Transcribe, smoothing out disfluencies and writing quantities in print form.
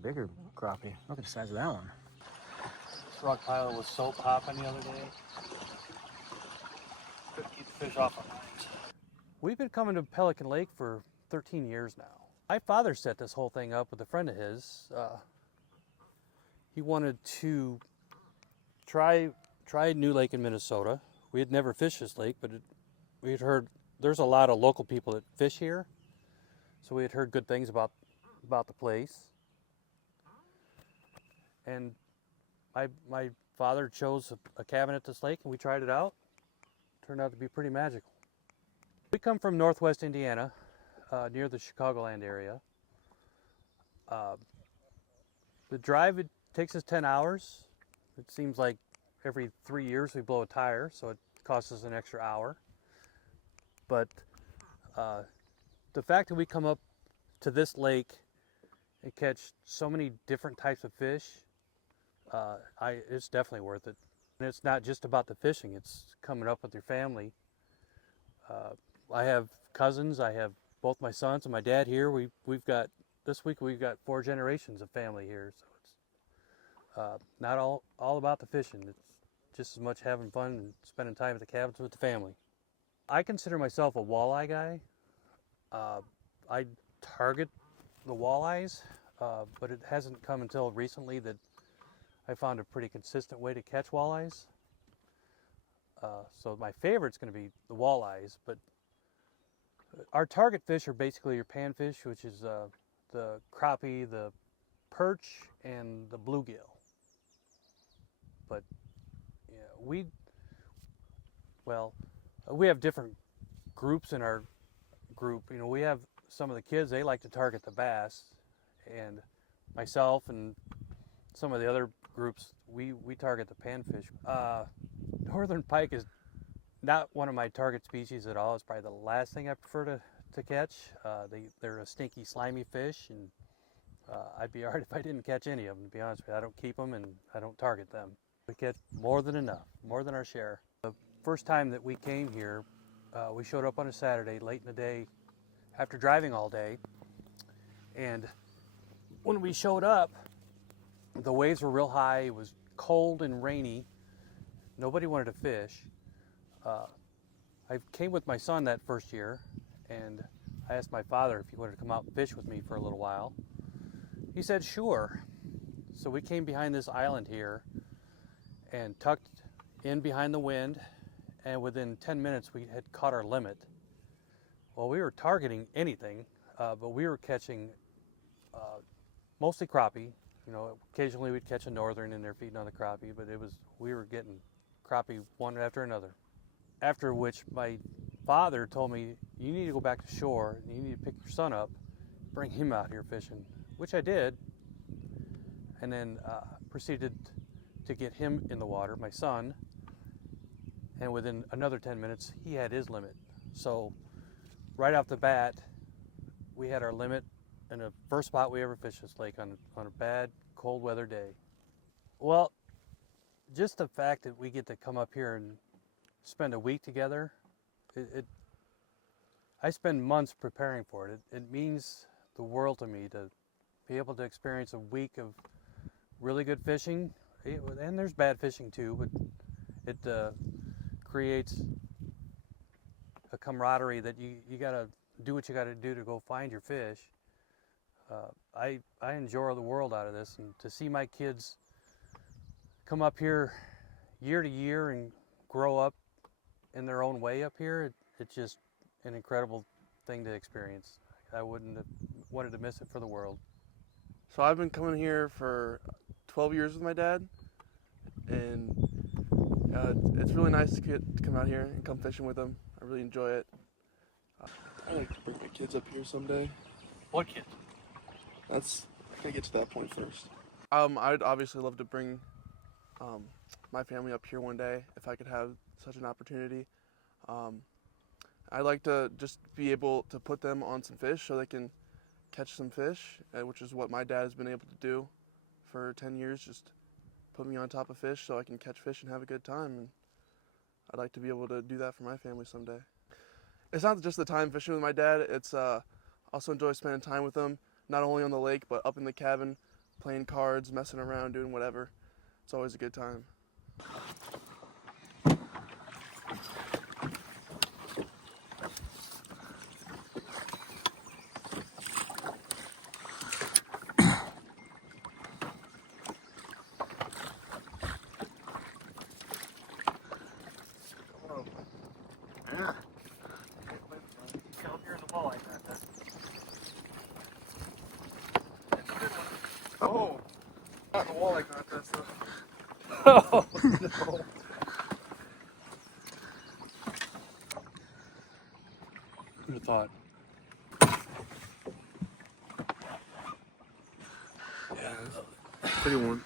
bigger crappie. Look at the size of that one. This rock pile was so popping the other day. Couldn't keep the fish off our lines. We've been coming to Pelican Lake for 13 years now. My father set this whole thing up with a friend of his. He wanted to try a new lake in Minnesota. We had never fished this lake, but we had heard there's a lot of local people that fish here, so we had heard good things about the place. And my father chose a cabin at this lake, and we tried it out. Turned out to be pretty magical. We come from northwest Indiana, near the Chicagoland area. The drive, it takes us 10 hours. It seems like every 3 years we blow a tire, so it costs us an extra hour. But the fact that we come up to this lake and catch so many different types of fish, it's definitely worth it. And it's not just about the fishing, it's coming up with your family. I have cousins, I have both my sons and my dad here. We've got, this week we've got 4 generations of family here, so it's not all about the fishing. It's just as much having fun and spending time at the cabins with the family. I consider myself a walleye guy. I target the walleyes, but it hasn't come until recently that I found a pretty consistent way to catch walleyes. So my favorite's going to be the walleyes, but our target fish are basically your panfish, which is the crappie, the perch, and the bluegill. But yeah, we have different groups in our group. You know, we have some of the kids, they like to target the bass, and myself and some of the other groups, we target the panfish. Northern pike is not one of my target species at all. It's probably the last thing I prefer to catch. They're a stinky, slimy fish, and I'd be all right if I didn't catch any of them, to be honest with you. I don't keep them and I don't target them. We catch more than enough, more than our share. The first time that we came here, we showed up on a Saturday late in the day after driving all day, and when we showed up, the waves were real high. It was cold and rainy. Nobody wanted to fish. I came with my son that first year, and I asked my father if he wanted to come out and fish with me for a little while. He said sure. So we came behind this island here and tucked in behind the wind, and within 10 minutes we had caught our limit. Well, we were targeting anything, but we were catching mostly crappie. You know, occasionally we'd catch a northern and they're feeding on the crappie, but we were getting crappie one after another. After which my father told me, you need to go back to shore and you need to pick your son up, bring him out here fishing, which I did, and then proceeded to get him in the water, my son, and within another 10 minutes he had his limit. So right off the bat we had our limit in the first spot we ever fished this lake on a bad cold weather day. Well, just the fact that we get to come up here and spend a week together, I spend months preparing for it. It means the world to me to be able to experience a week of really good fishing, and there's bad fishing too, but it creates a camaraderie that you gotta do what you gotta do to go find your fish. I enjoy the world out of this, and to see my kids come up here year to year and grow up in their own way up here, it's just an incredible thing to experience. I wouldn't have wanted to miss it for the world. So I've been coming here for 12 years with my dad, and it's really nice to come out here and come fishing with him. I really enjoy it. I'd like to bring my kids up here someday. What kids? I gotta get to that point first. I'd obviously love to bring my family up here one day if I could have such an opportunity. I'd like to just be able to put them on some fish so they can catch some fish, which is what my dad has been able to do for 10 years, just put me on top of fish so I can catch fish and have a good time. And I'd like to be able to do that for my family someday. It's not just the time fishing with my dad, it's also enjoy spending time with him, not only on the lake, but up in the cabin playing cards, messing around, doing whatever. It's always a good time. Yeah. Come up here in the wall like that. Oh, not in the wall like that. So. Oh no! Who'd have thought? Yeah, pretty warm.